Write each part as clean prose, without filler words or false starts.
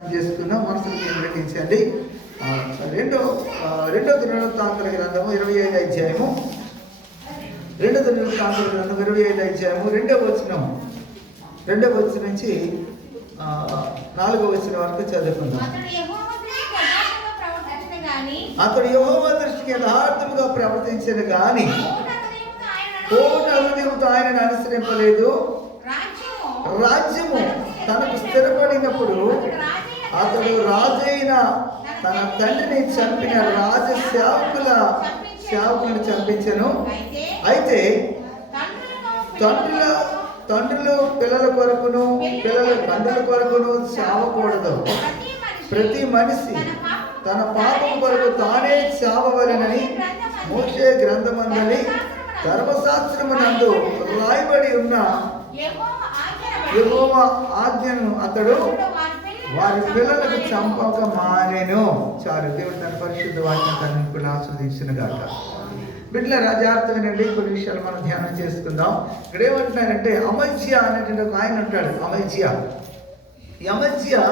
చేసుకున్న మనసును కేంద్రీకరించండి. రెండో దినవృత్తాంతముల గ్రంథము 25వ అధ్యాయము, రెండో దినవృత్తాంతముల గ్రంథం 25వ అధ్యాయము రెండవ వచనం నుంచి 4వ వచనం వరకు చదువుకుందాం. అతడు యెహోవా దృష్టికి యథార్థముగా ప్రవర్తించను గాని పూర్ణ హృదయంతో ఆయనను అనుసరింపలేదు. రాజ్యము తనకు స్థిరపడినప్పుడు అతడు రాజైన తన తండ్రిని చంపిన రాజ సేవకులను చంపించెను. అయితే తండ్రులు పిల్లల కొరకును, పిల్లల తండ్రుల కొరకును చావకూడదు. ప్రతి మనిషి తన పాపం కొరకు తానే చావవలెనని మోషే గ్రంథమందలి ధర్మశాస్త్రమునందు రాయబడి ఉన్న యెహోవా ఆజ్ఞను అతడు వారి పిల్లలకు చంపక మానేను. చాలు. దేవుడు తన పరిశుద్ధ వాక్యం తనను ఆస్వాదించిన గాక. బిడ్డలారా, జాగ్రత్తగా వినండి. కొన్ని విషయాలు మనం ధ్యానం చేసుకుందాం. ఇక్కడ ఏమంటున్నారంటే, అమజ్యా అనేటువంటి ఒక ఆయన ఉంటాడు. ఈ అమజ్యా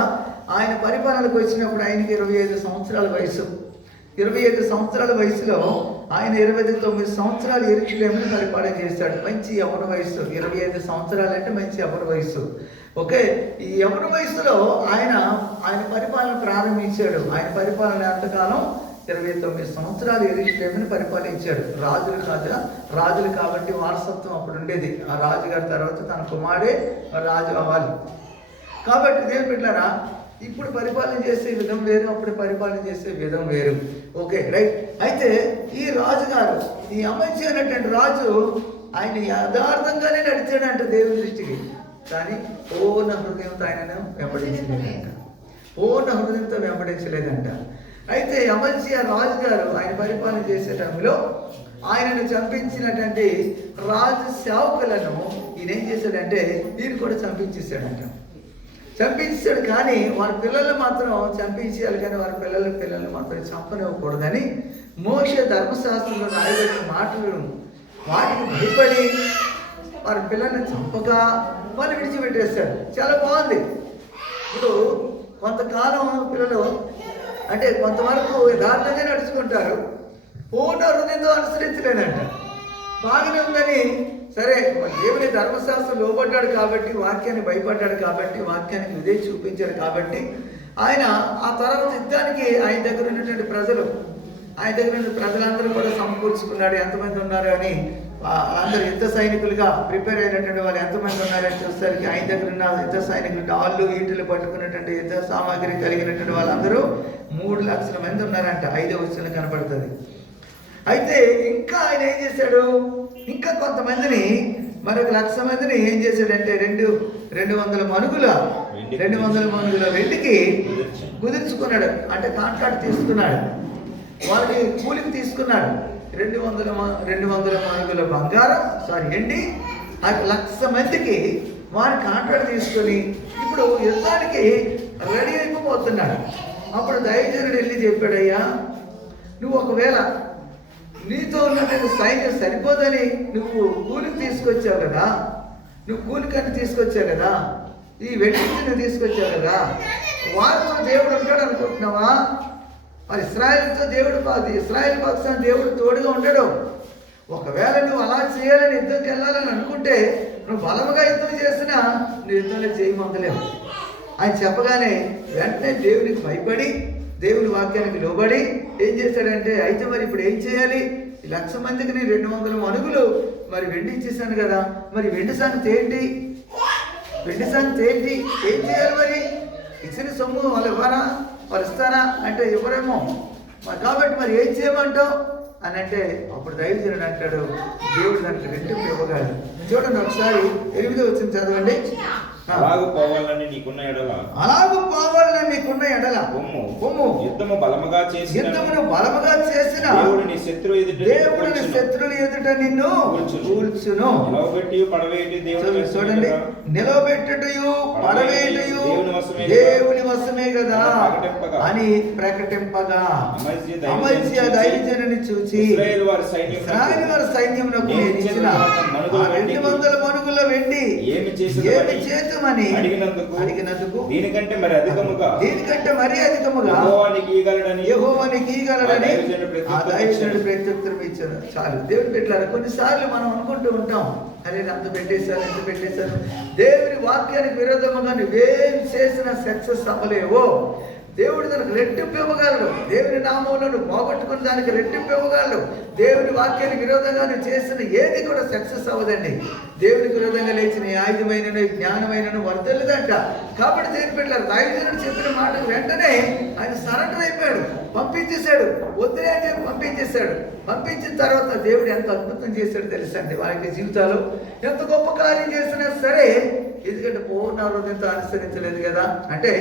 ఆయన పరిపాలనకు వచ్చినప్పుడు ఆయనకి 25 సంవత్సరాల వయసు. 25 సంవత్సరాల వయసులో ఆయన 29 సంవత్సరాలు యెరూషలేమును పరిపాలన చేశాడు. మంచి యవ్వన వయసు. 25 సంవత్సరాలు అంటే మంచి యవ్వన వయసు. ఓకే, ఈ యవ్వన వయసులో ఆయన పరిపాలన ప్రారంభించాడు. ఆయన పరిపాలన ఎంతకాలం? 29 సంవత్సరాలు యెరూషలేమును పరిపాలించాడు. రాజులు కాబట్టి వారసత్వం అప్పుడు ఉండేది. ఆ రాజుగారి తర్వాత తన కుమారుడే రాజు అవ్వాలి. కాబట్టి దేవుని బిడ్డలారా, ఇప్పుడు పరిపాలన చేసే విధం వేరు, అప్పుడు పరిపాలన చేసే విధం వేరు. Okay, right. అయితే ఈ రాజుగారు, ఈ అమజ్యా అనేటువంటి రాజు, ఆయన యథార్థంగానే నడిచాడంట దేవుని దృష్టికి. కానీ పూర్ణ హృదయంతో ఆయనను వెంబడించలేదంట. అయితే అమజ్యా రాజుగారు ఆయన పరిపాలన చేసే టైంలో ఆయనను చంపించినటువంటి రాజు సేవకులను ఈయన ఏం చేశాడంటే ఈయన కూడా చంపించేశాడు. కానీ వారి పిల్లలు మాత్రం చంపించేయాలి, కానీ వారి పిల్లల్ని మాత్రం చంపనివ్వకూడదని మోషే ధర్మశాస్త్రంలో రాయబడిన మాటలు వాటికి భయపడి వారి పిల్లల్ని చంపక వాళ్ళు విడిచిపెట్టేస్తాడు. చాలా బాగుంది. ఇప్పుడు కొంతకాలం పిల్లలు అంటే కొంతవరకు యథార్థంగా నడుచుకుంటారు, పూర్ణ హృదయంతో అనుసరించలేదంట. బాగానే ఉందని సరే, దేవుని ధర్మశాస్త్రం లోబడ్డాడు కాబట్టి, వాక్యాన్ని భయపడ్డాడు కాబట్టి, వాక్యానికి విధేయ చూపించాడు కాబట్టి, ఆయన ఆ తర్వాత యుద్ధానికి ఆయన దగ్గర ఉన్నటువంటి ప్రజలందరూ కూడా సమకూర్చుకున్నాడు. ఎంతమంది ఉన్నారు అని అందరూ యుద్ధ సైనికులుగా ప్రిపేర్ అయినటువంటి వాళ్ళు ఎంతమంది ఉన్నారని చూసేసరికి ఆయన దగ్గర ఉన్న యుద్ధ సైనికులు డాళ్ళు ఈటలు పట్టుకున్నటువంటి యుద్ధ సామాగ్రి కలిగినటువంటి వాళ్ళందరూ 3 లక్షల మంది ఉన్నారంట. 5వ వచనం కనపడుతుంది. అయితే ఇంకా ఆయన ఏం చేశాడు, ఇంకా కొంతమందిని, మరొక 1,00,000 మందిని ఏం చేశాడంటే 200 మనుగుల వెండికి కుదుర్చుకున్నాడు. అంటే కాంట్రాక్ట్ తీసుకున్నాడు, వాళ్ళని కూలికి తీసుకున్నాడు. 200 మనుగుల ఎండి 1,00,000 మందికి వారి కాంట్రాక్ట్ తీసుకొని ఇప్పుడు యుద్ధానికి రెడీ అయిపోతున్నాడు. అప్పుడు దైవజనుడు వెళ్ళి చెప్పాడయ్యా, నువ్వు ఒకవేళ నీతో ఉన్నటువంటి సైన్యం సరిపోదని నువ్వు కూలికి తీసుకొచ్చావు కదా, ఈ వెండిని తీసుకొచ్చావు కదా, వారితో దేవుడు ఉంటాడు అనుకుంటున్నావా? మరి ఇశ్రాయేలుతో దేవుడు కాదు, ఇశ్రాయేల్ పక్షాన దేవుడు తోడుగా ఉండడు. ఒకవేళ నువ్వు అలా చేయాలని యుద్ధంకి వెళ్ళాలని అనుకుంటే నువ్వు బలముగా యుద్ధం చేసినా నువ్వు యుద్ధంలో చేయమందలేవు. ఆయన చెప్పగానే వెంటనే దేవునికి భయపడి, దేవుని వాక్యానికి లోబడి ఏం చేశాడంటే, అయితే మరి ఇప్పుడు ఏం చేయాలి? 1,00,000 మందికి నేను 200 మనుగులు మరి వెండి ఇచ్చేసాను కదా, మరి వెండి సంగతి ఏంటి? ఏం చేయాలి? మరి ఇచ్చిన సొమ్ము వాళ్ళు ఇస్తారా అంటే ఎవరేమో. కాబట్టి మరి ఏం చేయమంటావు అని అంటే, అప్పుడు దైవజనుడు అంటాడు, దేవుడు దానికి 2 ఇవ్వగలడు. చూడండి ఒకసారి 8వ వచనం చదవండి. అలాగు పోవాలని నీకున్న ఎడల ఎడల పొమ్ము యుద్ధమును బలముగా చేసిన దేవుడిని శత్రువుల ఎదుట నిన్ను కూల్చును. చూడండి, నిలవబెట్టుటయు పడవేయుటయు దేవుని వశమే కదా అని ప్రకటింపగా అమజ్య దైవజనుని చూచి ఇశ్రాయేలు వారి సైన్యమునకు ఇచ్చిన 200 మణుగుల వెండి ఏమి చేతుమని అడిగినందుకు దీనికంటే మరి అధికముగా యెహోవానికి ఇయ్యగలడని ఆ దైవజనుడు ప్రత్యుత్తరం ఇచ్చాడు. చాలు. దేవుని పెట్టారు. కొన్నిసార్లు మనం అనుకుంటూ ఉంటాం, అరే అంత పెట్టేశాను, ఎంత పెట్టేశాను. దేవుని వాక్యానికి విరోధముగా నువ్వేం చేసినా సక్సెస్ అవ్వలేవో. దేవుడు దానికి రెట్టింపు ఇవ్వగలడు. దేవుని నామంలో నువ్వు పోగొట్టుకున్న దానికి రెట్టింపు ఇవ్వగలడు. దేవుని వాక్యానికి విరోధంగా నువ్వు చేసిన ఏది కూడా సక్సెస్ అవ్వదండి. దేవునికి విరోధంగా లేచిన ఆయుధమైనను జ్ఞానమైనను వర్దలేదంట. కాబట్టి దేవుని పెట్టారు. దైవజనుడు చెప్పిన మాటకు వెంటనే ఆయన సరెండర్ అయిపోయాడు, పంపించేశాడు. వద్దులే అని చెప్పి పంపించేశాడు. పంపించిన తర్వాత దేవుడు ఎంత అద్భుతం చేశాడు తెలుసండి. వారికి జీవితాలు ఎంత గొప్ప కార్యం చేసినా సరే, ఎందుకంటే పూర్ణ హృదయంతో అనుసరించలేదు కదా. అంటే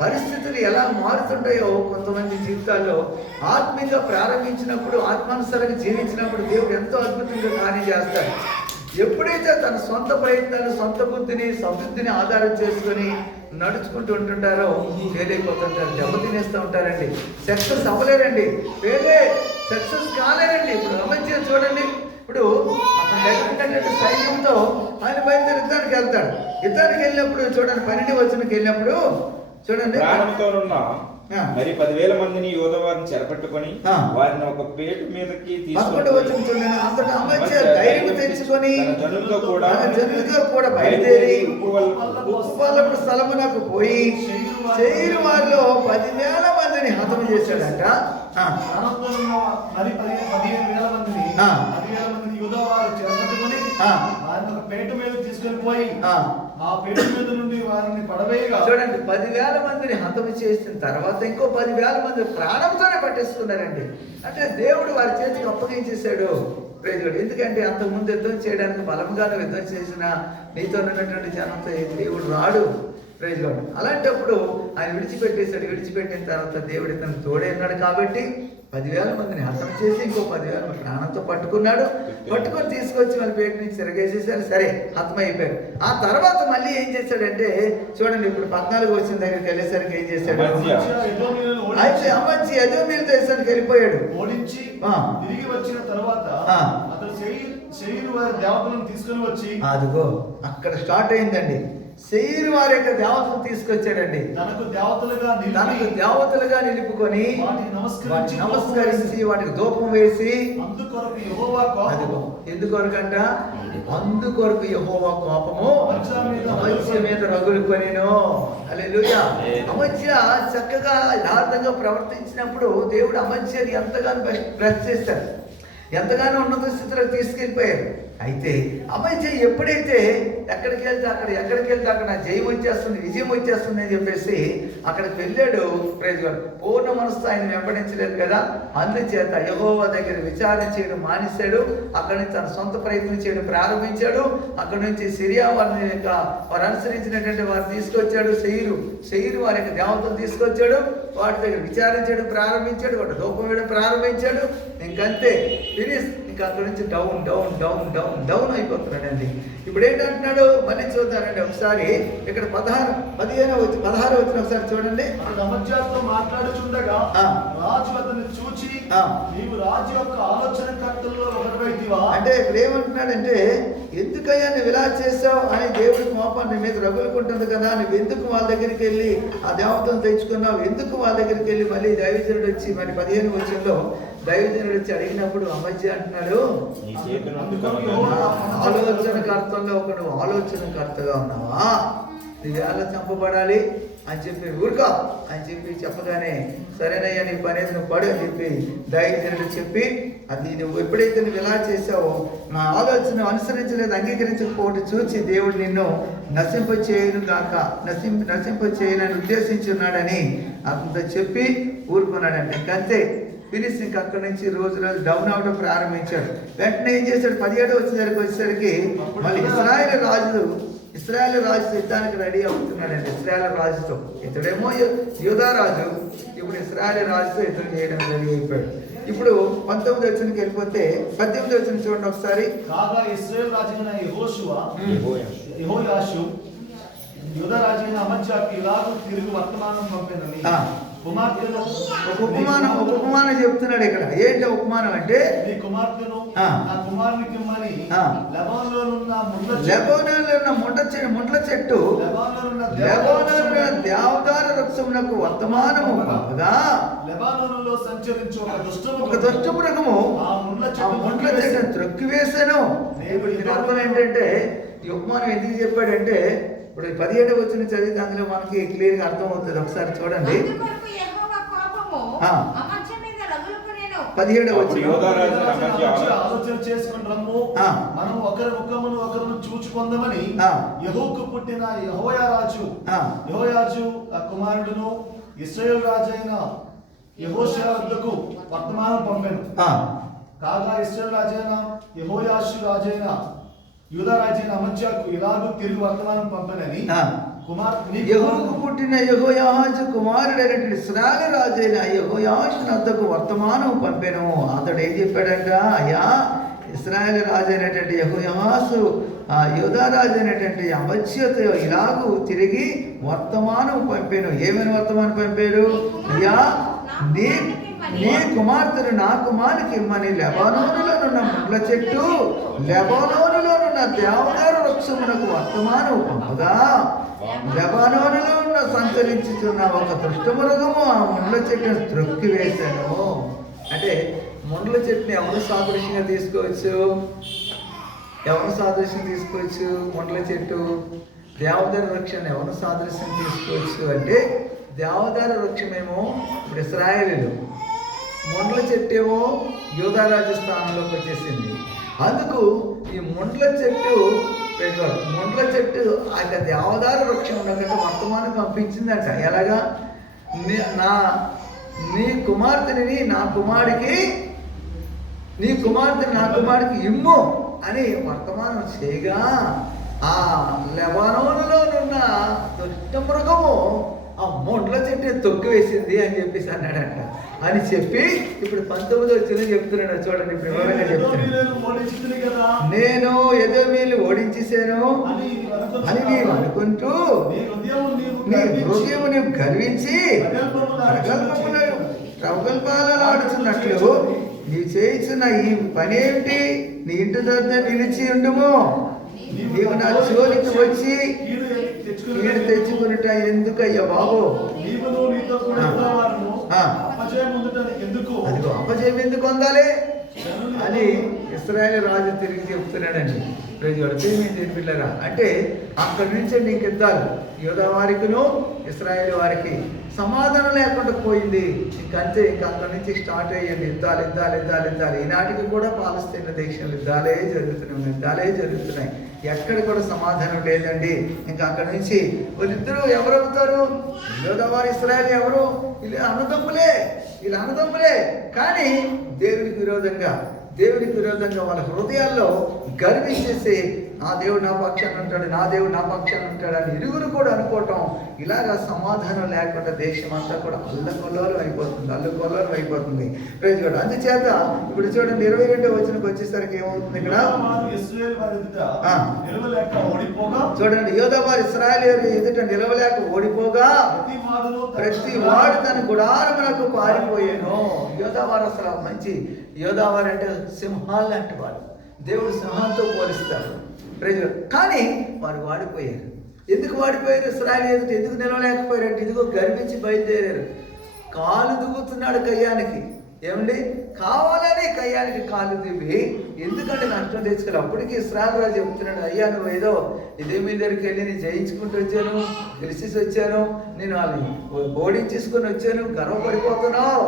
పరిస్థితులు ఎలా మారుతుంటాయో కొంతమంది జీవితాల్లో ఆత్మీయంగా ప్రారంభించినప్పుడు, ఆత్మానుసారంగా జీవించినప్పుడు దేవుడు ఎంతో అద్భుతంగా కార్యం చేస్తాడు. ఎప్పుడైతే తన సొంత ప్రయత్నాలు, సొంత బుద్ధిని, సమృద్ధిని ఆధారం చేసుకొని నడుచుకుంటూ ఉంటుంటారో ఫెయిల్ దెబ్బతినేస్తూ ఉంటారండి. సక్సెస్ అవ్వలేరండి, సక్సెస్ కాలేరండి. ఇప్పుడు అమజ్య చూడండి, ఇప్పుడు అతను దగ్గర సైన్యంతో ఆయన బయలుదేరి యుద్ధానికి వెళ్తాడు. యుద్ధానికి వెళ్ళినప్పుడు చూడండి, 12వ వచనంకి వెళ్ళినప్పుడు చూడండి, మరి 10,000 మందిని యోధవారిని చెరపట్టుకొని వారిని ఒక పేటు మీదకి తెచ్చుకొని జనులతో కూడా బయలుదేరి ఉప్పు స్థలమునకు పోయి శరీరు వారిలో 10,000 మందిని హతము చేశాడంట. మరి 15,000 మందిని యోధవారు చెరపట్టుకొని వారిని ఒక పేటు మీద తీసుకొని పోయి ఆ పేటు మీద నుండి వారిని పడవేయగా చూడండి, 10,000 మందిని హతము చేసిన తర్వాత ఇంకో 10,000 మంది ప్రాణంతోనే పట్టేసుకున్నారండి. అంటే దేవుడు వారి చేతికి అప్పగించేశాడు. ఎందుకంటే అంతకుముందు యుద్ధం చేయడానికి బలంగానే యుద్ధం చేసిన నీతో ఉన్నటువంటి జనంతో దేవుడు రాడు. Praise God. అలాంటప్పుడు ఆయన విడిచిపెట్టేశాడు. విడిచిపెట్టిన తర్వాత దేవుడు ఇతను తోడే ఉన్నాడు కాబట్టి 10,000 మందిని హతం చేసి ఇంకో 10,000 మంది ప్రాణంతో పట్టుకున్నాడు. పట్టుకొని తీసుకొచ్చి మళ్ళీ పేట నుంచి తిరగేసేసారు. సరే, హతం అయిపోయారు. ఆ తర్వాత మళ్ళీ ఏం చేశాడంటే చూడండి, ఇప్పుడు 14 వచ్చిన దగ్గరికి వెళ్ళేసరికి ఏం చేశాడు? అయితే అమజ్య ఎదోమీయుల దేశానికి వెళ్ళిపోయాడు. ఓడించి తిరిగి వచ్చిన తర్వాత అతను శరీరు వారి దేవతలను తీసుకొని వచ్చి, అదిగో అక్కడ స్టార్ట్ అయిందండి. శరీరు వారి యొక్క దేవతను తీసుకొచ్చాడండి. తనకు దేవతలుగా నిలుపుకొని నమస్కరించి వాటికి ధూపం వేసి, అందుకొరకు యెహోవా యెహోవా కోపము అమజ్య మీద రగులుకొనెను. హల్లెలూయా. అమజ్య చక్కగా యథార్థంగా ప్రవర్తించినప్పుడు దేవుడు అమజ్యని ఎంతగానో బ్లెస్ చేశారు, ఎంతగానో ఉన్నత స్థితిలోకి తీసుకెళ్ళిపోయారు. అయితే అమజ్య ఎప్పుడైతే ఎక్కడికి వెళ్తే అక్కడ జయం వచ్చేస్తుంది, విజయం వచ్చేస్తుంది అని చెప్పేసి అక్కడికి వెళ్ళాడు. Praise God. పూర్ణ మనసుతో ఆయన వెంబడించలేదు కదా. అందుచేత యెహోవా దగ్గర విచారణ చేయడం మానేశాడు. అక్కడి నుంచి తన సొంత ప్రయత్నం చేయడం ప్రారంభించాడు. అక్కడి నుంచి సిరియా వారిని వారు అనుసరించినటువంటి వారిని తీసుకొచ్చాడు. శరీరు వారి యొక్క దేవతను తీసుకొచ్చాడు. వాటి దగ్గర విచారణ చేయడం ప్రారంభించాడు. వాటి ధూపం వేయడం ప్రారంభించాడు. ఇంకంతే, ఫినిష్. ఇంకా అక్కడి నుంచి down down down down down అయిపోతున్నాడండి. ఇప్పుడు ఏంటంటున్నాడు? మళ్ళీ చూద్దానండి ఒకసారి. ఇక్కడ 16 వచ్చిన ఒకసారి చూడండి. అమజ్యాతో మాట్లాడుచుండగా రాజు అతన్ని చూచి, నీవు రాజు యొక్క ఆలోచనకర్తల్లో ఒకటివైతివా? అంటే ఇక్కడ ఏమంటున్నాడంటే, ఎందుకయ్యా నువ్వు ఇలా చేసావు అని దేవుడి కోపం నీ మీద రగులుకుంటుంది కదా. నువ్వు ఎందుకు వాళ్ళ దగ్గరికి వెళ్ళి ఆ దేవతను తెచ్చుకున్నావు? ఎందుకు వాళ్ళ దగ్గరికి వెళ్ళి మళ్ళీ దైవజనుడు వచ్చి మరి 15 వచనంలో దైవజనుడు వచ్చి అడిగినప్పుడు అమజ్య అంటున్నాడు, ఆలోచనకర్తల్లో ఒక నువ్వు ఆలోచనకర్తగా ఉన్నావా? నువ్వు ఎలా చంపబడాలి అని చెప్పి ఊరుకో అని చెప్పగానే సరేనయ్యా నీ పని నువ్వు పడు అని చెప్పి దైవజనుడు చెప్పి, అది నువ్వు ఎప్పుడైతే నువ్వు ఇలా చేసావో నా ఆలోచన అనుసరించలేదు, అంగీకరించకపోవడం చూసి దేవుడు నిన్ను నశింపచేయనని ఉద్దేశించున్నాడని అతనితో చెప్పి ఊరుకున్నాడండి. ఇంకంతే, ఫినిష్. ఇంకా అక్కడి నుంచి రోజు డౌన్ అవడం ప్రారంభించాడు. వెంటనే ఏం చేశాడు? 17 వచ్చేసరికి మళ్ళీ ఇశ్రాయేలు రాజులు ఇశ్రాయేలు రాజుతో యుద్ధానికి రెడీ అవుతున్నాడండి. ఇశ్రాయేలు రాజుతో, ఇతడేమో యూదా రాజు, ఇప్పుడు ఇశ్రాయేలు రాజుతో యుద్ధం చేయడం రెడీ అయిపోయాడు. ఇప్పుడు 19వ వచనానికి వెళ్ళిపోతే 18వ వచనం చూడండి ఒకసారి. కాగా ఇశ్రాయేలు రాజైన యెహోయాషు యూదా రాజైన అమజ్యాకు ఇలాగూ తిరిగి వర్తమానం పంపెనని కుమార్తెను ఉపమానం చెప్తున్నాడు ఇక్కడ. ఏంటి ఉపమానం అంటే, నీ కుమార్తెను నా కుమారునికి ఇమ్మని లెబానోనులో ఉన్న ముండ్ల చెట్టు లెబానోనులో దేవదార వృక్షమునకు వర్తమానము పంపగా లెబానోనులో సంచరించు ఒక దుష్ట మృగము ఆ ముండ్ల చెట్టును త్రొక్కివేశాను. ఇప్పుడు దీని అర్థం ఏంటంటే, ఈ ఉపమానం ఎందుకు చెప్పాడంటే, ఇప్పుడు 17వ వచనం చదివితే అందులో మనకి క్లియర్ గా అర్థం అవుతుంది. ఒకసారి చూడండి. 17వ వచనం. ఆలోచన చేసుకుని రమ్ము, మనం ఒకరి ముఖమును ఒకరిని చూచుకొందమని యెహూకు పుట్టిన యెహోయాజు కుమారుడును ఇశ్రాయేలు రాజైన యెహోషువ వద్దకు వర్తమానం పంపెను. కాగా ఇశ్రాయేలు రాజైన యెహోయాషు రాజైన యూదా రాజైన అమజ్యాకు ఇలాగూ తిరిగి వర్తమానం పంపనని యెహూకు పుట్టిన యెహోయాజు కుమారుడైనటువంటి ఇశ్రాయేలు రాజైన యెహోయాషు వద్దకు వర్తమానం పంపెను. అతడు ఏం చెప్పాడంట, అయ్యా ఇశ్రాయేలు రాజు అయినటువంటి యెహోయాషు యూదా రాజు అయినటువంటి అమజ్యాతో ఇలాగూ తిరిగి వర్తమానం పంపెను. ఏమైనా వర్తమానం పంపాడు? అయ్యా నీ కుమార్తెను నా కుమారునికి ఇమ్మని లెబానోనులోనున్న ముండ్ల చెట్టు లెబానోనులోనున్న దేవదారు వృక్షమునకు వర్తమానం పంపగా లెబానోనులో ఉన్న సంచరించుతున్న ఒక దుష్టమృగము ఆ ముండ్ల చెట్టును త్రొక్కివేశాను. అంటే ముండ్ల చెట్టుని ఎవరు సాదృశ్యంగా తీసుకోవచ్చు? ఎవరు సాదృశ్యం తీసుకోవచ్చు? ముండ్ల చెట్టు దేవదారు వృక్షాన్ని ఎవరు సాదృశ్యం తీసుకోవచ్చు అంటే, దేవదారు వృక్షమేమో ఇప్పుడు ఇశ్రాయేలీలు, ముండ్ల చెట్టు ఏమో యూదా రాజస్థానంలోకి వచ్చేసింది. అందుకు ఈ ముండ్ల చెట్టు ఆ దేవదారు వృక్షం ఉన్నట్టు వర్తమానం పంపించిందంట. ఎలాగా? నీ కుమార్తెని నా కుమారుడికి ఇమ్ము అని వర్తమానం చేయగా ఆ లెబానోనులోనున్న దుష్ట మృగము ఆ ముండ్ల చెట్టు తొక్కివేసింది అని చెప్పేసి అన్నాడంట. అని చెప్పి ఇప్పుడు 19వ వచనం చెప్తున్నాడు. చూడండి, ఇప్పుడు వివరంగా చెప్తున్నాడు. నేను ఎదోమీలు ఓడించేశాను అని నీవు అనుకుంటూ నీ హృదయం నీవు గర్వించి ప్రగల్భాలను ఆడుతున్నట్లు నీవు చేయించిన ఈ పనేమిటి? నీ ఇంటి దగ్గర నిలిచి ఉండుము. నీవు నా జోలికి వచ్చి కీడు తెచ్చుకున్నట ఎందుకయ్యా బాబు? అదిగో అపజయం ఎందుకు పొందాలి అని ఇశ్రాయేలు రాజు తిరిగి చెప్తున్నాడండి. పిల్లరా, అంటే అక్కడి నుంచి నీకు యుద్ధాలు యూదా వారికిను ఇశ్రాయేలు వారికి సమాధానం లేకుండా పోయింది. ఇంకంతే, ఇంకా అక్కడి నుంచి స్టార్ట్ అయ్యింది యుద్ధాలు. ఈనాటికి కూడా పాలస్తీనా దేశంలో యుద్ధాలే జరుగుతున్నాయి. ఎక్కడ కూడా సమాధానం లేదండి. ఇంకా అక్కడి నుంచి వాళ్ళిద్దరూ ఎవరవుతారు? యూదా వారు ఇశ్రాయేలు ఎవరు? వీళ్ళు అన్నదమ్ములే. కానీ దేవునికి విరోధంగా వాళ్ళ హృదయాల్లో గర్వించేసి నా దేవుడు నా పక్షాన్ని ఉంటాడు అని ఇరుగురు కూడా అనుకోవటం. ఇలాగా సమాధానం లేకుండా దేశం అంతా కూడా అల్లకొల్లోలం అయిపోతుంది. Praise God. అందుచేత ఇప్పుడు చూడండి 22వ వచనంకి వచ్చేసరికి ఏమవుతుంది ఇక్కడ? చూడండి, యూదా వారు ఇశ్రాయేలు ఎదుట నిలవలేక ఓడిపోగా ప్రతి వాడు తన గుడారములకు పారిపోయాను. యోధా వారు అసలు మంచి యోధా వారు అంటే సింహాలు లాంటి వారు. దేవుడు సింహాలతో పోలిస్తారు. ప్రజలు కానీ వారు వాడిపోయారు. ఎందుకు వాడిపోయారు? ఇశ్రాయేలు ఎదుట ఎందుకు నిలవలేకపోయారంటే ఇదిగో గర్వించి బయలుదేరారు. కాలు దువ్వుతున్నాడు కయ్యానికి. ఏమండి, కావాలని కయ్యానికి కాలు దివ్వి ఎందుకంటే నష్టం తెచ్చుకోవాలి. అప్పటికి ఇశ్రాయేలు రాజు చెప్తున్నాడు, అయ్యా నువ్వు ఏదో ఇదే మీ దగ్గరికి వెళ్ళి నేను జయించుకుంటూ వచ్చాను, గెలిచేసి వచ్చాను, నేను వాళ్ళని ఓడించేసుకొని వచ్చాను, గర్వపడిపోతున్నావు.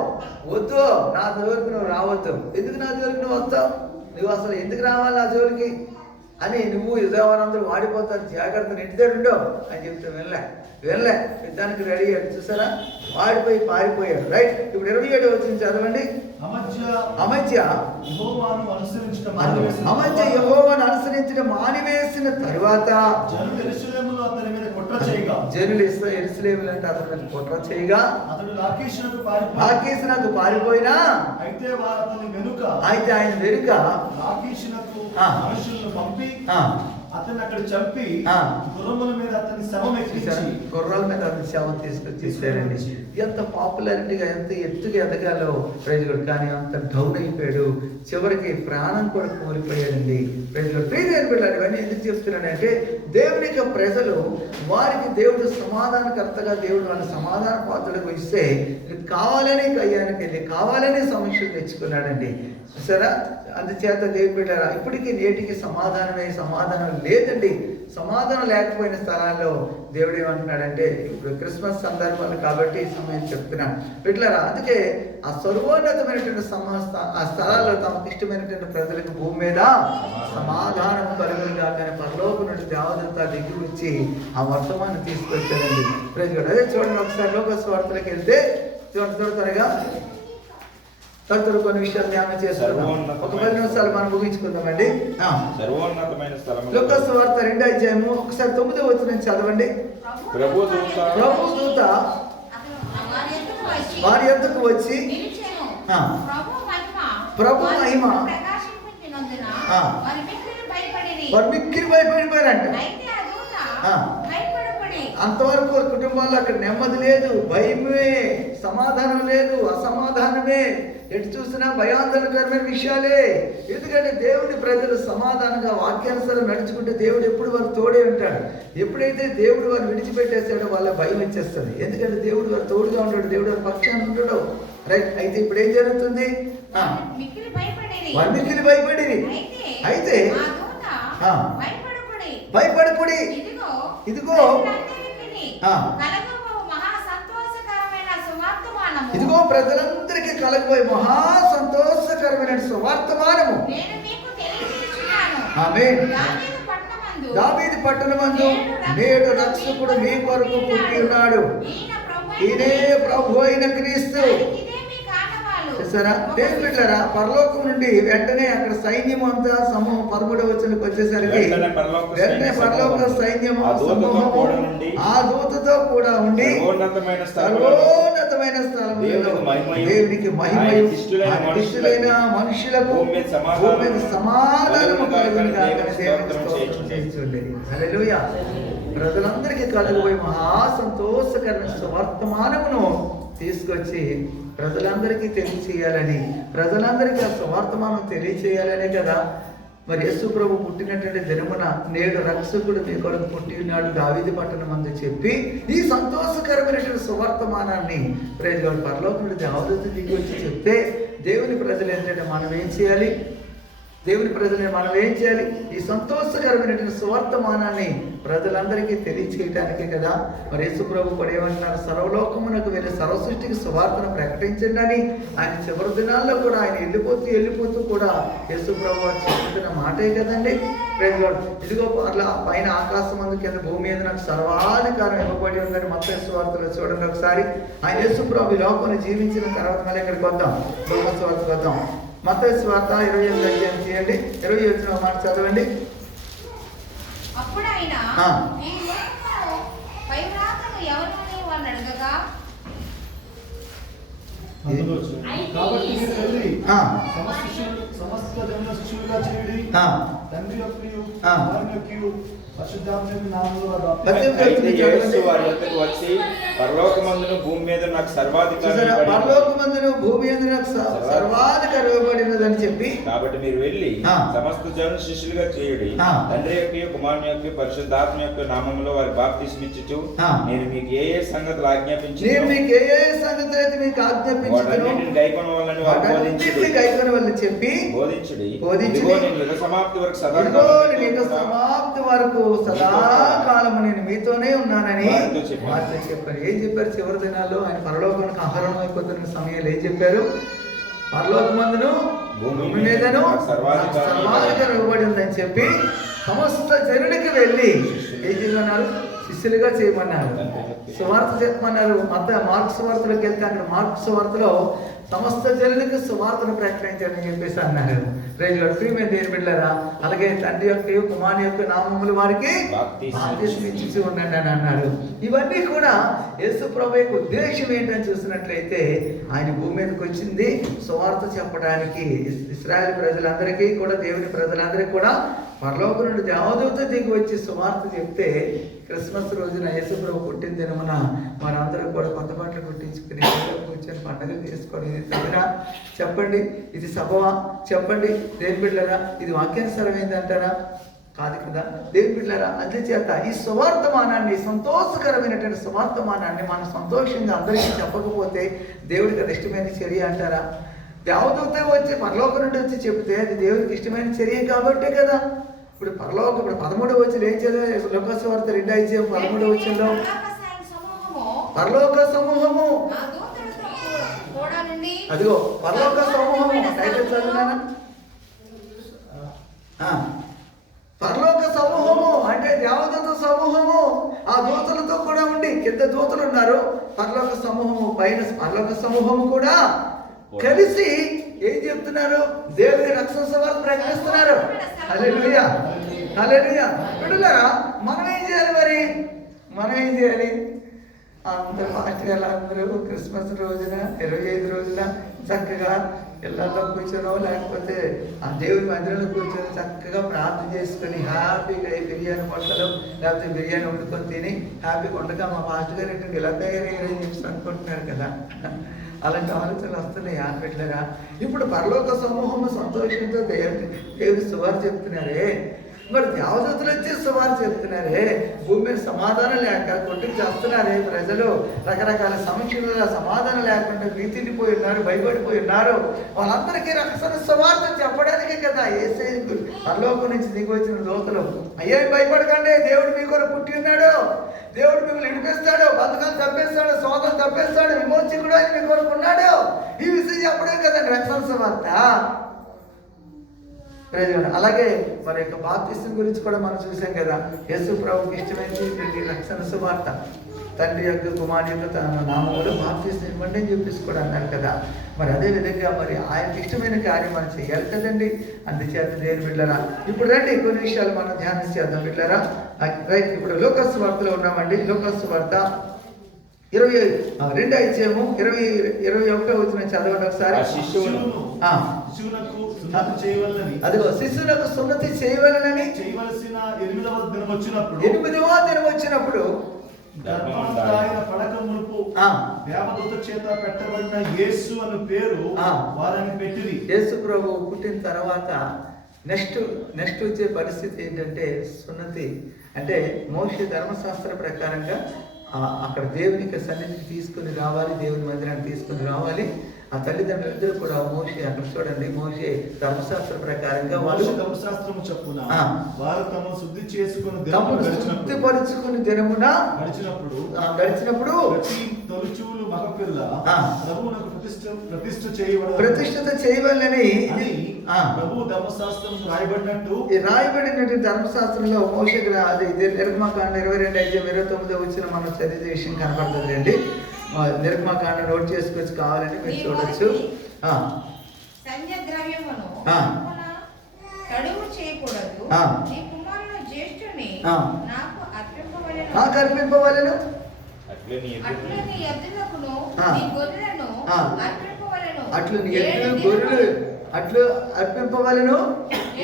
వద్దు, నా జోలికి నువ్వు రావద్దు. ఎందుకు నా జోలికి నువ్వు వస్తావు? నువ్వు అసలు ఎందుకు రావాలి నా జోలికి అని నువ్వు యుద్ధవారందరూ వాడిపోతారు, జాగ్రత్త ఇంటి దగ్గర ఉండవు అని చెప్తే వెళ్ళే యుద్ధానికి రెడీ అయ్యాడు. చూసారా, వాడిపోయి పారిపోయాడు. రైట్, ఇప్పుడు 27 వచ్చింది చదవండి. అమధ్య యెహోవాను అనుసరించడం మానివేసిన తరువాత జనులు యెరూషలేములో అతని మీద కుట్ర చేయగా అతడు లాకీషునకు పారిపోయినా అయితే ఆయన వెనుక లాకీషునకు మనుషులను పంపి అతన్ని అక్కడ చంపి గుర్రముల మీద అతని శవం ఎక్కించి గుర్రాల మీద అతని శవం తీసుకొచ్చేసారండి. ఎంత పాపులారిటీగా ఎంత ఎత్తుగా ఎదగాలో ప్రైజ్లార్డ్, కానీ అంత డౌన్ అయిపోయాడు. చివరికి ప్రాణం కూడా కోల్పోయాడండి. ప్రైజ్లార్డ్ ఇవన్నీ ఎందుకు చెప్తున్నానంటే దేవుని యొక్క ప్రజలు వారికి దేవుడు సమాధానకర్తగా దేవుడు వాళ్ళ సమాధాన పాత్రలకు ఇస్తే కావాలని కయ్యానికి వెళ్ళి కావాలని సమస్యలు తెచ్చుకున్నాడండి. సరే, అందుచేత దేవుని బిడ్డలారా ఇప్పటికీ నేటికి సమాధానం లేదండి. సమాధానం లేకపోయిన స్థలాల్లో దేవుడు ఏమంటున్నాడంటే, ఇప్పుడు క్రిస్మస్ సందర్భాలు కాబట్టి ఈ సమయం చెప్తున్నాను బిడ్డలారా. అందుకే ఆ సర్వోన్నతమైనటువంటి ఆ స్థలాల్లో తమకు ఇష్టమైనటువంటి ప్రజలకు భూమి మీద సమాధానం కలుగులుగా, కానీ పరలోకం నుండి దేవదత్త దిగి వచ్చి ఆ వర్తమానం తీసుకొచ్చారండి. అదే చూడండి, ఒకసారి లోక స్వార్థలకు వెళ్తే త్వరగా కొన్ని విషయాలు ధ్యానం చేసుకుందాం. ఒక 10 నిమిషాలు మనం ముగించుకుందామండి. లోక స్వార్థ 2వ అధ్యాయము ఒకసారి 9వ వచనం చదవండి. ప్రభు దూత వారి యొద్దకు వచ్చి ప్రభు మహిమ వారు మిక్కిలి భయపడిపోయారంట. అంతవరకు కుటుంబాల్లో అక్కడ నెమ్మది లేదు, భయమే, సమాధానం లేదు, అసమాధానమే, ఎటు చూసినా భయాందోళనకరమైన విషయాలే. ఎందుకంటే దేవుని ప్రజలు సమాధానంగా వాక్యానుసారం నడుచుకుంటే దేవుడు ఎప్పుడు వారు తోడే ఉంటాడు. ఎప్పుడైతే దేవుడు వారు విడిచిపెట్టేస్తాడో వాళ్ళ భయం వచ్చేస్తుంది. ఎందుకంటే దేవుడు వారు తోడుగా ఉంటాడు, దేవుడు వారి పక్షాన్ని ఉంటాడు. రైట్, అయితే ఇప్పుడు ఏం జరుగుతుంది? వారు మిక్కిలి భయపడి అయితే భయపడకుడి, ఇదిగో ప్రజలందరికీ కలగబోయే మహా సంతోషకరమైన సువార్తమానము దావీదు పట్టణమందు నేడు రక్షకుడు మీ కొరకు పుట్టి ఉన్నాడు, ఈయనే ప్రభు అయిన క్రీస్తు. చూసారా దేవుళ్ళారా, పరలోకం నుండి వెంటనే అక్కడ సైన్యం అంతా సమూహం 13వ వచనంకి వచ్చేసరికి వెంటనే పరలోక సైన్యము సమూహము ఆ దూతతో కూడా ఉండి సర్వోన్నతమైన స్థలం దేవునికి మహిమయు ఇష్టలైన మనుషులకు సమాధానము కలుగును గాక. హల్లెలూయా. ప్రజలందరికీ కలుగబోయే మహా సంతోషకరమైన సువర్తమానమును తీసుకొచ్చి ప్రజలందరికీ తెలియచేయాలని, ప్రజలందరికీ ఆ సువార్తమానం తెలియచేయాలనే కదా మరి యేసు ప్రభు పుట్టినటువంటి దినమున నేడు రక్షకుడు మీ కొరకు పుట్టి ఉన్నాడు దావీదు పట్టణం అందు చెప్పి ఈ సంతోషకరమైనటువంటి సువార్తమానాన్ని ప్రైజ్లార్డ్ పరలోకం నుండి దేవదూత దిగి వచ్చి చెప్తే దేవుని ప్రజలు ఏంటంటే మనం ఏం చేయాలి? ఈ సంతోషకరమైనటువంటి సువార్తమానాన్ని ప్రజలందరికీ తెలియచేయటానికే కదా మరి యేసు ప్రభు కూడా ఏమంటున్నారు? సర్వలోకమునకు వెళ్ళి సర్వసృష్టికి సువార్తను ప్రకటించండి అని ఆయన చివరి దినాల్లో కూడా ఆయన వెళ్ళిపోతూ కూడా యేసు ప్రభు వారు చెప్తున్న మాటే కదండి. ఇదిగో అట్లా పైన ఆకాశం అందు కింద భూమి మీద నాకు సర్వాధికారం ఇవ్వబడి ఉందని మత్తయి సువార్తలో చూడండి ఒకసారి. ఆయన యేసు ప్రభు ఈ లోకంలో జీవించిన తర్వాత మళ్ళీ ఇక్కడికి వద్దాం, లోక సువార్తకు వద్దాం. మత్తయి సువార్త 28వ అధ్యాయం చేయండి, 28వ మాట చదవండి. సమస్త జనుల శిష్యులుగా చేయుడి, తండ్రి యొక్కయు కుమారుని యొక్కయు పరిశుద్ధాత్మ నామములో అయితే యేసు వారి యొద్దకు వచ్చి పరలోకమందును భూమి మీద నాకు సర్వాధికారం ఇవ్వబడినదని చెప్పి కాబట్టి మీరు వెళ్ళి సమస్త జనుల శిష్యులుగా చేయుడి, తండ్రి యొక్కయు కుమారుని యొక్కయు పరిశుద్ధాత్మ యొక్క నామములో వారి బాప్తిస్మిచ్చుచు నేను మీకు ఏ ఏ సంగతులు ఆజ్ఞాపించి సమాప్తి వరకు సదాకాలము నేను మీతోనే ఉన్నానని చెప్పారు. ఏం చెప్పారు? చివరి దినాల్లో ఆయన పరలోకానికి ఆహారం అయిపోతున్న సమయంలో ఏం చెప్పారు? పరలోకమందును భూమి మీదను సర్వాధికారం ఇవ్వబడి ఉందని చెప్పి సమస్త జనుడికి వెళ్ళి ఏం చేయమన్నారు? శిష్యులుగా చేయమన్నారు, సువార్త చెప్పమన్నారు. మార్కు సువార్తలోకి వెళ్తే అక్కడ మార్కు సువార్తలో సమస్త జనులకు సువార్తను ప్రకటించాలని చెప్పేసి అన్నారు. ప్రియమైన దేవుని బిడ్డలారా, అలాగే తండ్రి యొక్క కుమారుని యొక్క నామములు వారికి బాప్తిస్మం ఇచ్చి ఉండండి అని అన్నాడు. ఇవన్నీ కూడా యేసు ప్రభువు యొక్క ఉద్దేశం ఏంటని చూసినట్లయితే ఆయన భూమి మీదకి వచ్చింది సువార్త చెప్పడానికి. ఇశ్రాయేలు ప్రజలందరికీ కూడా, దేవుని ప్రజలందరికీ కూడా పరలోకం నుండి దేవదూత దిగి వచ్చి సువార్త చెప్తే, క్రిస్మస్ రోజున యేసు ప్రభు పుట్టిన దినమున మనందరూ కూడా కొత్త బట్టలు కుట్టించుకుని కూర్చొని పండుగలు చేసుకోవడం ఇది తగినా? చెప్పండి. ఇది సభవా? చెప్పండి. దేవుని బిడ్డలారా, ఇది వాక్యానుసారమైంది అంటారా? కాదు కదా. దేవుని బిడ్డలారా, అందుచేత ఈ సువార్తమానాన్ని, సంతోషకరమైనటువంటి సువార్తమానాన్ని మనం సంతోషంగా అందరికీ చెప్పకపోతే దేవుడికి అది ఇష్టమైన చర్య అంటారా? దేవదూత వచ్చి పరలోకం నుండి వచ్చి చెప్తే అది దేవుడికి ఇష్టమైన చర్య కాబట్టే కదా. ఇప్పుడు 13వ వచనం ఏం చదివా? లోకాసు వార్త 2:13 వచనంలో పరలోక సమూహము, అదిగో పరలోక సమూహము టైటిల్ చదివినానా? పరలోక సమూహము అంటే దేవదూత సమూహము, ఆ దూతలతో కూడా ఉండి, కింద దూతలు ఉన్నారు, పరలోక సమూహము పైన పరలోక సమూహము కూడా కలిసి ఏం చెప్తున్నారు? దేవుని రక్షణ సువార్త ప్రకటిస్తున్నారు. హల్లెలూయా, హల్లెలూయా. బిడ్డలారా, మనం ఏం చేయాలి మరి? మనం ఏం చేయాలి? అందరూ పాస్టర్లు అందరూ క్రిస్మస్ రోజున 25 రోజున చక్కగా ఇళ్ళల్లో కూర్చొనో లేకపోతే ఆ దేవుని మందిరంలో కూర్చొని చక్కగా ప్రార్థన చేసుకొని హ్యాపీగా బిర్యానీ వంటలు లేకపోతే బిర్యానీ వండుకొని తిని హ్యాపీగా ఉండగా మా పాస్టర్ గారు ఏంటంటే ఇలా తయారయ్యారని చెప్పి అనుకుంటున్నారు కదా. అలాంటి ఆలోచనలు వస్తున్నాయి ఆడబిడ్డలారా. ఇప్పుడు పరలోక సమూహము సంతోషంతో దేవుని సువార్త చెప్తున్నారే, మరి దేవదూతలు వచ్చి సువార్త చెప్తున్నారే, భూమి మీద సమాధానం లేక కొట్టుకు చేస్తున్నారే ప్రజలు, రకరకాల సమస్యల సమాధానం లేకుండా భీతిల్లిపోయి ఉన్నారు, భయపడిపోయి ఉన్నారు. వాళ్ళందరికీ రక్షణ సువార్త చెప్పడానికే కదా యేసయ్య పరలోకం నుంచి దిగి వచ్చిన దూతలు. అయ్యే భయపడకండి, దేవుడు మీ కొరకు పుట్టి ఉన్నాడు, దేవుడు మిమ్మల్ని విడిపిస్తాడు, బతుకాలు తప్పేస్తాడు, శోధన తప్పేస్తాడు, విమోచకుడు అని మీ కొరకు ఉన్నాడు. ఈ విషయం చెప్పడే కదండి రక్షణ సువార్త. అలాగే మరి యొక్క బాప్తిస్మం గురించి కూడా మనం చూసాం కదా. యేసు ప్రభువుకి ఇష్టమైనటువంటి రక్షణ సువార్త, తండ్రి యొక్క కుమారుని యొక్క తన నామములో బాప్తిస్మం ఇవ్వండి అని చెప్పేసి కూడా అన్నారు కదా. మరి అదే విధంగా మరి ఆయనకి ఇష్టమైన కార్యం మనం చేయాలి కదండి. అందుచేత దేవుని బిడ్డలారా, ఇప్పుడు రండి కొన్ని విషయాలు మనం ధ్యానం చేద్దాం బిడ్డలారా. రైట్, ఇప్పుడు లోకాసు వార్తలో ఉన్నామండి. లోకాసు వార్త 22వ అధ్యాయము 21వ వచనం చదవండి ఒకసారి. అదిగో శిశువులకు సున్నతి చేయవలనని చేయవలసిన 8వ దినం వచ్చినప్పుడు పడక మునుపు దేవదూత చేత పెట్టబడిన యేసు అను పేరు వారిని పెట్టింది. యేసు ప్రభు పుట్టిన తర్వాత నెక్స్ట్ వచ్చే పరిస్థితి ఏంటంటే సున్నతి. అంటే మోషే ధర్మశాస్త్ర ప్రకారంగా అక్కడ దేవునికి సన్నిధికి తీసుకుని రావాలి, దేవుని మందిరాన్ని తీసుకుని రావాలి. ఆ తల్లిదండ్రులు ఇద్దరు కూడా మోషే, అక్కడ చూడండి, మోషే ధర్మశాస్త్ర ప్రకారంగా వాళ్ళు ధర్మశాస్త్రము చెప్పున వారు తమ శుద్ధి చేసుకుని శుద్ధిపరుచుకుని దినమున గడిచినప్పుడు తొలిచూలు మగపిల్ల ప్రతిష్ఠిత చేయవలని ప్రభు ధర్మశాస్త్రం రాయబడినట్టు రాయబడినట్టు ధర్మశాస్త్రంలో మోషే అది నిర్గమకాండ 22:29 వచ్చిన మనం చదివే విషయం కనపడుతుంది అండి. నిర్గమకాండ నోట్ చేసుకొచ్చి కావాలని మీరు చూడొచ్చు. నాకు అర్పింపవలెను, అట్లు నీ ఎద్దులు గొర్రెలు అట్లు అర్పింపవలెను.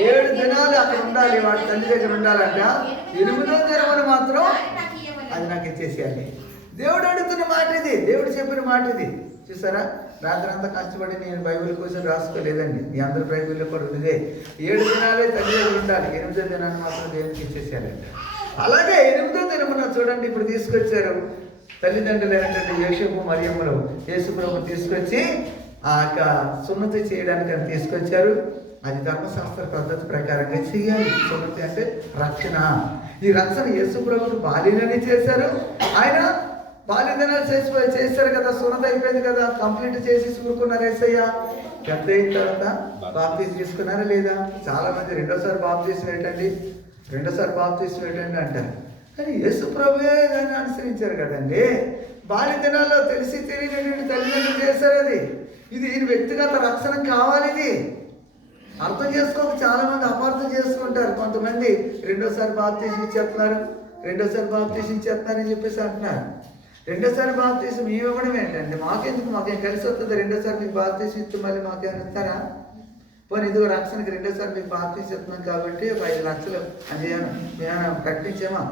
7 దినాలు అక్కడ ఉండాలి, వాడి తల్లి దగ్గర ఉండాలంట. 8వ దినమున మాత్రం అది నాకు ఇచ్చేసేయాలి. దేవుడు అడుగుతున్న మాట ఇది, దేవుడు చెప్పిన మాట ఇది. చూసారా, రాత్రి అంతా కష్టపడి నేను బైబిల్ కోసం రాసుకోలేదండి, మీ అందరి బైబిల్లో కూడా ఉన్నదే. 7 దినాలే తల్లి దగ్గర ఉండాలి, 8వ దినాన్ని మాత్రం దేవుడికి ఇచ్చేసారంట. అలాగే 8వ దినమున చూడండి, ఇప్పుడు తీసుకొచ్చారు తల్లిదండ్రులు ఏంటంటే యోసేపు మరియమ్మలు యేసు ప్రభువుని తీసుకొచ్చి ఆ యొక్క సున్నతి చేయడానికి అని తీసుకొచ్చారు. అది ధర్మశాస్త్ర పద్ధతి ప్రకారంగా చేయాలి. సున్నతి అంటే రక్షణ. ఈ రక్షణ యేసు ప్రభువుని బాల్యనని చేశారు. ఆయన బాల్యదినాలు చేశారు కదా, సున్నతి అయిపోయింది కదా, కంప్లీట్ చేసి చూరుకున్నారు యేసయ్య. పెద్ద అయిన తర్వాత బాప్తీసం తీసుకున్నారా లేదా? చాలా మంది రెండోసారి బాప్తీసం ఏంటండి, రెండోసారి బాప్తీసం ఏంటండి అంటారు. కానీ యేసు ప్రభువే దాన్ని అనుసరించారు కదండి. బాల్య దినాల్లో తెలిసి తెలియనటువంటి తల్లిదండ్రులు చేశారు అది. ఇది ఈయన వ్యక్తిగత రక్షణ కావాలి. ఇది అర్థం చేసుకోక చాలా మంది అపార్థం చేసుకుంటారు. కొంతమంది రెండోసారి బాప్తీసం ఇచ్చేస్తున్నారు, రెండోసారి బాప్తీసం ఇచ్చేస్తున్నారని చెప్పేసి అంటున్నారు. రెండోసారి బాప్తీసం ఇవ్వడం ఏంటంటే మాకెందుకు, మాకేం కలిసి వస్తుంది? రెండోసారి మీకు బాప్తీసం ఇస్తే మళ్ళీ మాకేమైనా ఇస్తారా? పోనీ ఇదిగో రక్షణకి రెండోసారి మీకు బాప్తీసం ఇస్తున్నాం కాబట్టి ఒక 5 లక్షలు అది ఏమైనా ప్రకటించామా?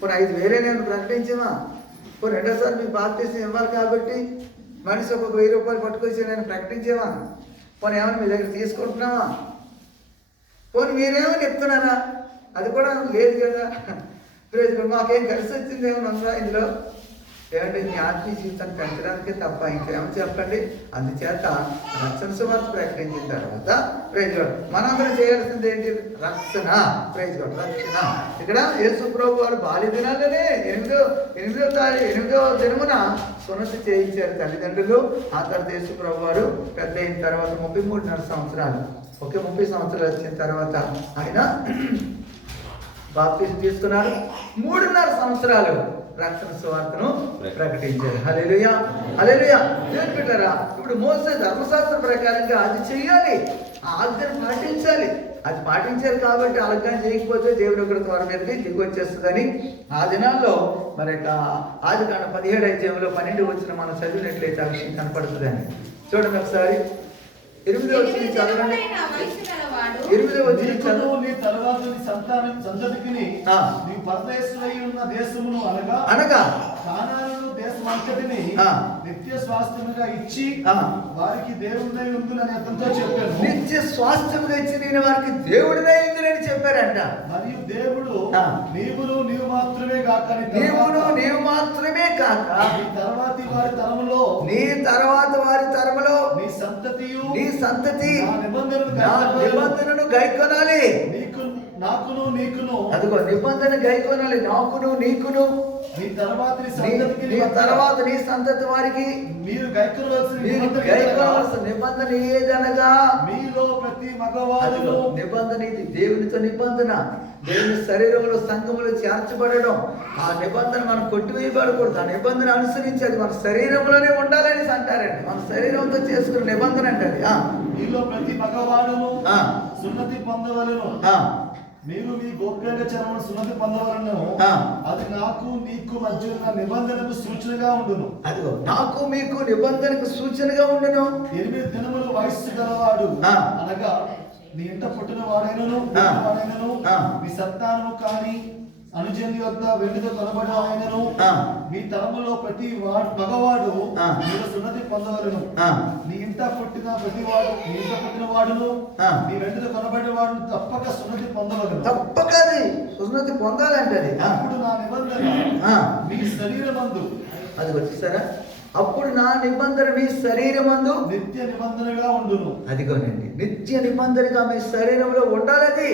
పోనీ 5,000 నేను ప్రకటించామా? పోనీ రెండోసారి మీకు బాప్తీసం ఇవ్వాలి కాబట్టి మనిషి ఒక 1000 రూపాయలు పట్టుకొచ్చి నేను ప్రకటించామా? పోనీ ఏమైనా మీ దగ్గర తీసుకుంటున్నావా? పోనీ మీరేమో చెప్తున్నారా? అది కూడా లేదు కదా. మాకేం కలిసి వచ్చింది ఏమైనా ఉందా ఇందులో? ఏమంటే మీ ఆత్మీయ జీవితాన్ని పెంచడానికే తప్ప ఇంకేమో చెప్పండి. అందుచేత రక్షణ సువార్త ప్రకటించిన తర్వాత ప్రైజ్ గాడ్ మనందరం చేయాల్సింది ఏంటి? రక్షణ. ప్రైజ్ గాడ్ రక్షణ. ఇక్కడ యేసు ప్రభు వారు బాల్య దినాల్లోనే 8వ దినమున సున్నతి చేయించారు తల్లిదండ్రులు. ఆ తర్వాత యేసు ప్రభు వారు పెద్ద అయిన తర్వాత 33.5 సంవత్సరాలు, 30 సంవత్సరాలు వచ్చిన తర్వాత ఆయన బాప్తీసం తీసుకున్నారు. 3.5 సంవత్సరాలు రక్షణ సువార్తను ప్రకటించారు. హల్లెలూయా, హల్లెలూయా. దేవుని బిడ్డలారా, ఇప్పుడు మోసే ధర్మశాస్త్రం ప్రకారంగా అది చెయ్యాలి, ఆ ఆజ్ఞను పాటించాలి. అది పాటించారు కాబట్టి ఆజ్ఞ చేయకపోతే దేవుడు ఒకటి త్వర మీదకి దిగి వచ్చేస్తుందని ఆ దినాల్లో మరి ఆదికాండం 17వ అధ్యాయంలో 12 వచ్చిన మనం చదివినట్లయితే ఆ విషయం కనపడుతుందని. చూడండి ఒకసారి 8వ వచనం చదవండి. 8వ వచనం చదువు. నీ తర్వాత నీ సంతానం సంతతికి నీ పరదేశులై ఉన్న దేశమును అనగా కానాను దేశమంతటిని నిత్య స్వాస్థ్యముగా ఇచ్చి వారికి దేవుడినై ఉండునని అతనితో చెప్పాను. నిత్య స్వాస్థ్యముగా ఇచ్చి నేను వారికి దేవుడినై ఉండునని చెప్పారంట. మరియు దేవుడు నీవు మాత్రమే కాక నీవు మాత్రమే కాక నీ తర్వాతి వారి తరములో నీ సంతతి నిబంధనను గైకొనాలి. నీకును అదిగో నిబంధన గైకొనాలి. నాకును నీకును నీ తర్వాత నీ సంతతి వారికి మీరు గైకొనవలసిన నిబంధన ఏదనగా మీలో ప్రతి మగవాడు నిబంధన. ఇది దేవునితో నిబంధన, దేవుని శరీరంలో సంఘములో చేర్చబడడం. ఆ నిబంధన మనం కొట్టివేయబడకూడదు. ఆ నిబంధన అనుసరించి అది మన శరీరంలోనే ఉండాలని అంటారండి. మన శరీరంతో చేసుకున్న నిబంధన అంటే అది. మీలో ప్రతి మగవాడును సున్నతి పొందవలను, మీరు మీ గోప్యాంగచర్మను సున్నతి పొందవలను. అది నాకు నీకు మధ్య ఉన్న నిబంధనకు సూచనగా ఉండును. అదిగో నాకు మీకు నిబంధనకు సూచనగా ఉండును. 8 దినముల వయస్సు గలవాడు అనగా నీ ఇంట పుట్టిన వాడైనను నీ సంతానము కానీ అనుజని వద్ద వెండితో కొనబడిన ఆయనను మీ తరములో ప్రతి మగవాడు మీరు సున్నతి పొందవలను. నీ ఇంట పుట్టిన వాడును నీ వెండితో కొనబడిన వాడును తప్పక సున్నతి పొందవలను. తప్పక సున్నతి పొందాలంటే అది. అప్పుడు నా నిబంధన మీ శరీరమందు, అది వచ్చేసారా? అప్పుడు నా నిబంధన మీ శరీరమందు నిత్య నిబంధనగా ఉండును. అదిగోనండి, నిత్య నిబంధనగా మీ శరీరంలో ఉండాలది,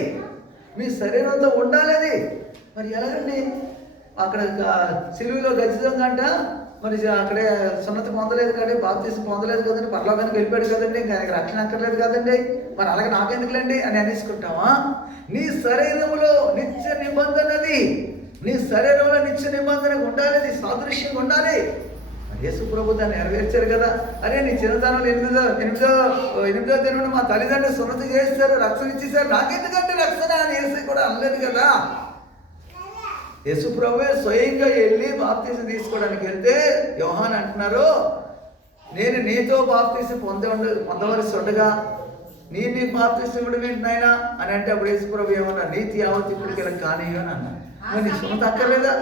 మీ శరీరంతో ఉండాలది. మరి ఎలాగండి? అక్కడ సిలువలో ఖచ్చితంగా అంట మరి అక్కడే సున్నతి పొందలేదు కదండి, బాప్తీసం పొందలేదు కదండి, పరలోకానికి వెళ్ళిపోయాడు కదండి, ఇంకా ఆయనకి రక్షణ అక్కర్లేదు కదండి, మరి అలాగే నాకెందుకులేండి అని అనేసుకుంటావా? నీ శరీరంలో నిత్య నిబంధనది, నీ శరీరంలో నిత్య నిబంధన ఉండాలి, సాదృశ్యంగా ఉండాలి. యేసు ప్రభు దాన్ని నెరవేర్చారు కదా. అరే నీ చిన్నతనంలో 8వ దినం మా తల్లిదండ్రులు సున్నతి చేస్తారు, రక్షణ ఇచ్చేసారు, నాకెందుకంటే రక్షణ అని యేసు కూడా అనలేదు కదా. యేసు ప్రభువే స్వయంగా వెళ్ళి బాప్తీసం తీసుకోవడానికి వెళ్తే యోహాన్ అంటున్నారు, నేను నీతో బాప్తీసం పొందవలసి ఉండగా నేను నీకు బాప్తీసం ఇవ్వడం ఏంటి నాయనా అని అంటే అప్పుడు యేసు ప్రభు ఏమన్నా నీతి యావత్ ఇప్పటికి కానీయో అని అన్నాడు. నీ సున్నత అక్కర్లేదా?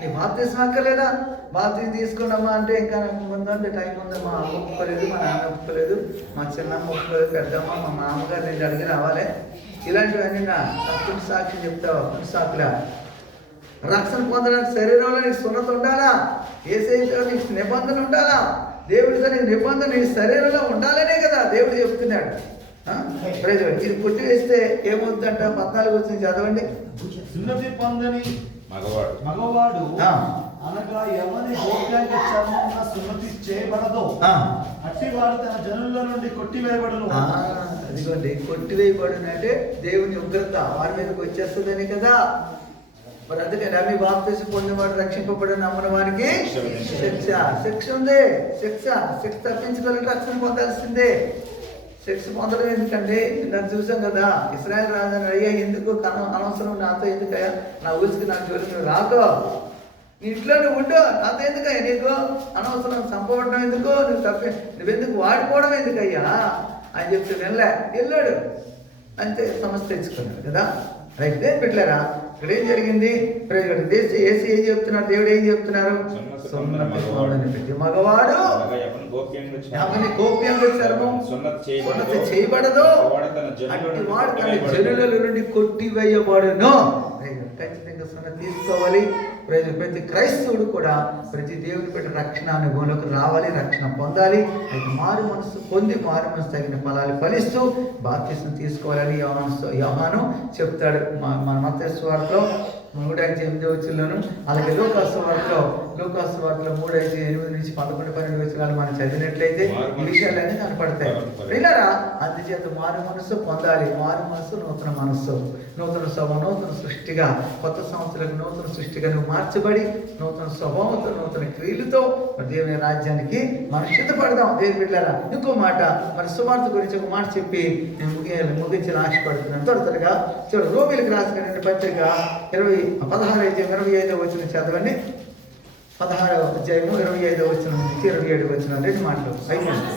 నీ బాప్తీసం అక్కర్లేదా? బాప్తీసం తీసుకున్నామా అంటే ఇంకా ముందంటే టైం ఉందమ్మా, అమ్మ ఒప్పుకోలేదు, మా నాన్న ఒప్పుకోలేదు, మా చిన్నమ్మ ఒప్పుకోలేదు, పెద్దమ్మ మా మామగారు నేను అడిగి రావాలి, ఇలాంటివన్నీ నా తప్పుడు సాక్షి చెప్తావా? అప్పుడు సాకులా రక్షణ పొందడానికి శరీరంలో నీకు సున్నత ఉండాలా, ఏసైతో నీకు నిబంధన ఉండాలా, దేవుడితో నీకు నిబంధన నీ శరీరంలో ఉండాలనే కదా దేవుడు చెప్తున్నాడు. ఇది పుట్టి వేస్తే ఏమవుతుందంట? 14 వచ్చింది చదవండి. సున్నతి పొందని మగవాడు అనగా ఎవరి గోప్యాంగ చర్మమున సున్నతి చేయబడదో అట్టివాడు తన జనుల నుండి కొట్టివేయబడును. అదిగోండి, కొట్టివేయబడును అంటే దేవుని ఉగ్రత వారి మీదకి వచ్చేస్తుందని కదా. మరి అందుకని అవి బాప్తిసం పొందినవాడు రక్షింపబడిన నమ్మిన వారికి శిక్ష ఉంది. శిక్ష తప్పించుకోవాలంటే రక్షణ పొందాల్సిందే. శిక్ష పొందడం ఎందుకండి? దాన్ని చూసాం కదా, ఇశ్రాయేల్ రాజు అయ్యా ఎందుకు అనవసరం నాతో ఎందుకయ్యా, నా ఊరికి నా జోలికి నువ్వు రాకో, నీ ఇంట్లో నువ్వు ఉండు, నాతో ఎందుకయ్యా నీకు అనవసరం సంపవడం ఎందుకు, నువ్వెందుకు వాడుకోవడం ఎందుకయ్యా అని చెప్తే వెళ్ళాడు అంతే, సమస్య తెచ్చుకున్నాడు కదా. రైట్ పెట్టలేరా? ఇక్కడ ఏం జరిగింది? ఏసీ ఏం చెప్తున్నారు, దేవుడు ఏం చెప్తున్నారు? ప్రతి మగవాడు గోప్యంగా చర్మం సున్నతి చేయబడదు, అట్టి వాడు తన జనుల నుండి కొట్టివేయబడును. ఖచ్చితంగా సున్నతి తీసుకోవాలి. ప్రతి క్రైస్తవుడు కూడా ప్రతి దేవుని పెట్టి రక్షణ అనుభవంలోకి రావాలి, రక్షణ పొందాలి. అయితే మారు మనసు పొంది మారు మనసు తగిన ఫలాలు ఫలిస్తూ బాప్తిసం తీసుకోవాలని యోహాను చెప్తాడు. మన మత్తయి సువార్తలో 3:8 అలాగే లూకాసు వార్తలో 3:8-11 మనం చదివినట్లయితే ఈ విషయాలన్నీ కనపడతాయి. విన్నారా? అందుచేత మారు మనసు పొందాలి. మారు మనసు నూతన మనస్సు, నూతన స్వభావం, నూతన సృష్టిగా, కొత్త సంవత్సరాలకు నూతన సృష్టిగా నువ్వు మార్చబడి నూతన స్వభావంతో నూతన క్రియలతో దేవుని రాజ్యానికి మనం సిద్ధపడదాం. దేవుని బిడ్డలారా, ఇంకో మాట మరి సువార్త గురించి ఒక మాట చెప్పి నేను ముగించి ఆశపడుతున్నాను. త్వరగా చూడు, రోమిలకు రాసిన పత్రిక 16:25 చదవండి. 16:25-27 రెండు మాటలు అయిపోయింది.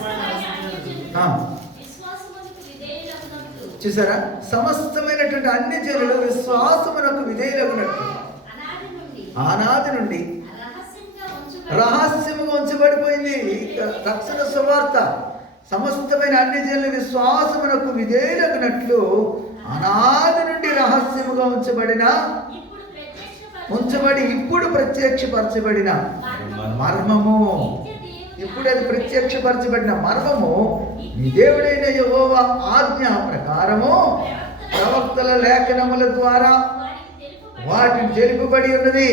చూసారా? సమస్తమైనటువంటి అన్ని జనులు విశ్వాసమునకు విధేయులగునట్లు ఆనాది నుండి రహస్యముగా ఉంచబడిపోయింది రక్షణ సువార్త. సమస్తమైన అన్ని జనులు విశ్వాసమునకు విధేయులగునట్లు అనాది నుండి రహస్యముగా ఉంచబడి ఇప్పుడు ప్రత్యక్షపరచబడిన మర్మము. ఇప్పుడు అది ప్రత్యక్షపరచబడిన మర్మము నీ దేవుడైన యెహోవా ఆజ్ఞ ప్రకారము ప్రవక్తల లేఖనముల ద్వారా వాటిని తెలుపబడి ఉన్నది.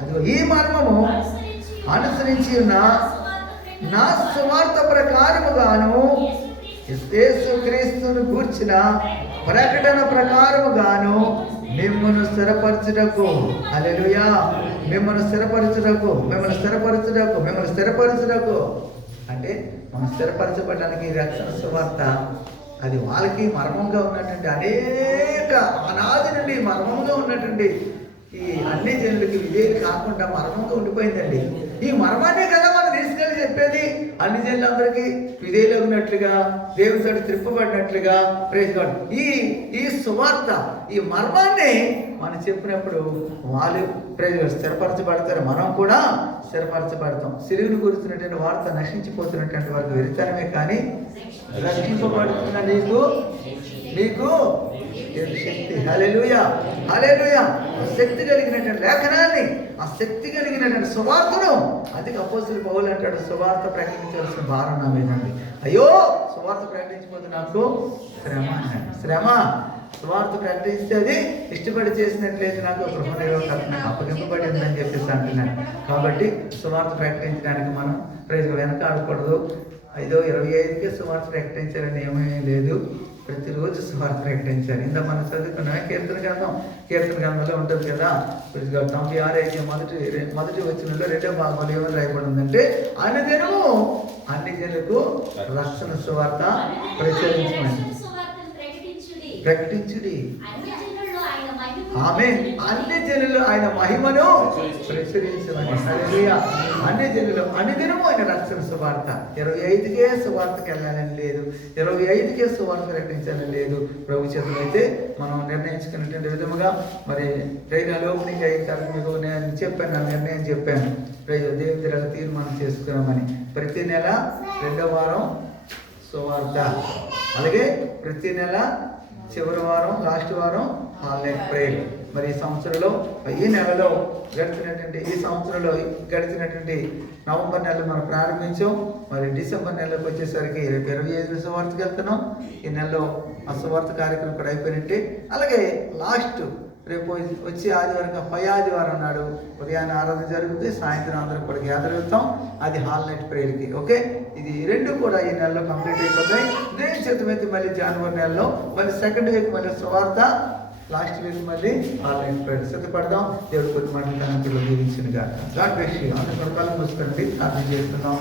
అదిగో ఈ మర్మము అనుసరించి ఉన్న నా సువార్త ప్రకారముగాను యేసుక్రీస్తును గూర్చిన ప్రకటన ప్రకారముగాను మిమ్మల్ని స్థిరపరచుటకు, హల్లెలూయా, మిమ్మల్ని స్థిరపరచుటకు అంటే మనం స్థిరపరచబడడానికి రక్షణ సువార్త అది వాళ్ళకి మర్మంగా ఉన్నటువంటి అనేక అనాది నుండి మర్మంగా ఉన్నటువంటి ఈ అన్ని జనులకి విజయం కాకుండా మర్మంగా ఉండిపోయిందండి. ఈ మర్మాన్ని కదా మనం తీసుకెళ్ళి చెప్పేది. అన్ని జనులందరికీ విధేయులు ఉన్నట్లుగా, దేవునితో త్రిప్పబడినట్లుగా ఈ సువార్త ఈ మర్మాన్ని మనం చెప్పినప్పుడు వాళ్ళు ప్రజలు స్థిరపరచబడతారు, మనం కూడా స్థిరపరచబడతాం. సిలువను గురించినటువంటి వార్త నశించిపోతున్నటువంటి వారికి వెరితనమే కానీ రక్షింపబడుతున్న నీకు శక్తి. హల్లెలూయా, హల్లెలూయా. శక్తి కలిగినటువంటి లేఖనాన్ని, ఆ శక్తి కలిగినటువంటి సువార్తను అందుకే అపోస్తలుడు పౌలు అంటాడు, సువార్త ప్రకటించవలసిన భారం నా మీద ఉంది. అయ్యో సువార్త ప్రకటించకపోతే నాకు శ్రమ అన్నాడు. శ్రమ సువార్త ప్రకటిస్తే అది ఇష్టపడి చేసినట్లయితే నాకు గృహనిరోధక నాకు అప్పగింపబడి ఉందని చెప్పేసి అంటున్నాను. కాబట్టి సువార్త ప్రకటించడానికి మనం వెనకాడకూడదు. 5:25కే సువార్త ప్రకటించాలని ఏమీ లేదు, ప్రతిరోజు సువార్త ప్రకటించాలి. ఇంత మనం చదువుకున్నా కీర్తన గ్రంథంలో ఉంటుంది కదా, 96 మొదటి వచనంలో 2వ భాగంలో ఏమని రాయబడి ఉందంటే, అనుదినము అన్ని జనులకు రక్షణ సువార్త ప్రకటించుడి. ఆమె అన్ని జనులు ఆయన మహిమను ప్రచురించమని. హల్లెలూయా. అన్ని జనులు అనుదినము ఆయన రక్షణ సువార్త. 25కే సువార్తకి వెళ్ళాలని లేదు, 25కే సువార్త ప్రకటించాలని లేదు. ప్రభు చేతులైతే మనం నిర్ణయించుకున్నటువంటి విధముగా మరి ట్రైనాలు ఓపెనింగ్ అయిన తర్వాత మీకు నేను చెప్పాను, నా నిర్ణయం చెప్పాను, దేవుడి తీర్మానం చేసుకున్నామని. ప్రతి నెల 2వ వారం సువార్త, అలాగే ప్రతి నెల చివరి వారం లాస్ట్ వారం ఆన్లైన్ ప్రేయర్. మరి ఈ సంవత్సరంలో ఈ సంవత్సరంలో గడిచినటువంటి నవంబర్ నెలలో మనం ప్రారంభించాం. మరి డిసెంబర్ నెలలోకి వచ్చేసరికి రేపు 25 సువార్తకి వెళ్తున్నాం. ఈ నెలలో ఆ సువార్త కార్యక్రమం కూడా అయిపోయినట్టే. అలాగే లాస్ట్ రేపు వచ్చే ఆదివారం పై ఆదివారం నాడు ఉదయాన్నే ఆరాధన జరుగుతుంది, సాయంత్రం అందరం కూడా గ్యాదర్ అవుతాం. అది హాల్ నైట్ ప్రేయర్కి. ఓకే, ఇది రెండు కూడా ఈ నెలలో కంప్లీట్ అయిపోతాయి. దేని చేతమైతే మళ్ళీ జనవరి నెలలో మళ్ళీ సెకండ్ వీక్ మళ్ళీ సువార్త, లాస్ట్ వీక్ మళ్ళీ హాల్ నైట్ ప్రేయర్. సిద్ధపడదాం. దేవుడు కొన్ని మాటలు దీవించిన గాడ్ బ్లెస్ యు. అందరూ కళ్ళు మూసుకోండి, ప్రార్థన చేస్తున్నాం.